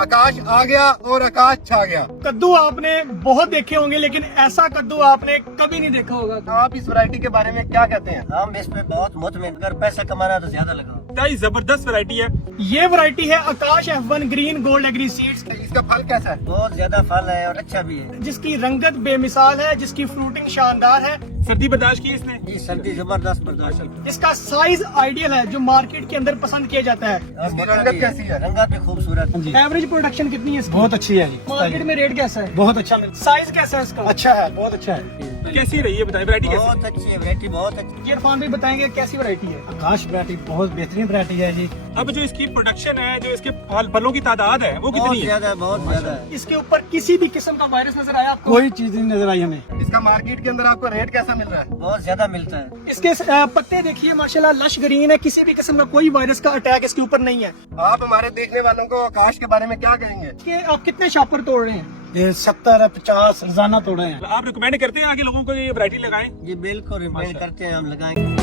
आकाश आ गया और आकाश छा गया। कद्दू आपने बहुत देखे होंगे, लेकिन ऐसा कद्दू आपने कभी नहीं देखा होगा। आप इस वैरायटी के बारे में क्या कहते हैं? हम इस पे बहुत मुतमिन, अगर पैसा कमाना है तो ज्यादा लगाओ। जबरदस्त वैरायटी है। ये वैरायटी है आकाश F1 green gold agree seeds, इसका फल कैसा है? बहुत ज्यादा फल है और अच्छा भी है। जिसकी रंगत बेमिसाल है, जिसकी फ्रूटिंग शानदार है, सर्दी बर्दाश्त की इसने। ये सर्दी जबरदस्त बर्दाश्त। इसका साइज आइडियल है जो मार्केट के अंदर पसंद किया जाता है। और रंगत कैसी है? रंगत भी खूबसूरत। एवरेज प्रोडक्शन कितनी है इसकी? बहुत अच्छी है जी। मार्केट में रेट कैसा है? बहुत अच्छा मिलता साइज कैसा है इसका? अच्छा है, बहुत अच्छा है। कैसी रही है बताइए, वैरायटी कैसी? बहुत अच्छी है वैरायटी, बहुत अच्छी। ये इरफान भाई बताएंगे कैसी वैरायटी है? आकाश वैरायटी बहुत बेहतरीन वैरायटी है जी। अब जो इसकी प्रोडक्शन है, जो इसके फलों की तादाद है, वो बहुत कितनी है? ज्यादा है, बहुत ज्यादा है। इसके ऊपर किसी भी किस्म का वायरस नजर आया आपको? कोई चीज नहीं नजर आई हमें। इसका मार्केट के अंदर आपको रेट कैसा मिल रहा है? बहुत ज्यादा मिलता है। इसके पत्ते देखिए माशाल्लाह लश ग्रीन है, किसी भी किस्म का कोई वायरस का अटैक इसके ऊपर नहीं है। आप हमारे देखने वालों को आकाश के बारे में क्या कहेंगे? कि आप कितने शापर तोड़ रहे हैं? ये 70-50 रोजाना तोड़े हैं। आप रिकमेंड करते हैं आगे लोगों को ये वैरायटी लगाएं? ये बिल्कुल रिकमेंड करते हैं, हम लगाएंगे।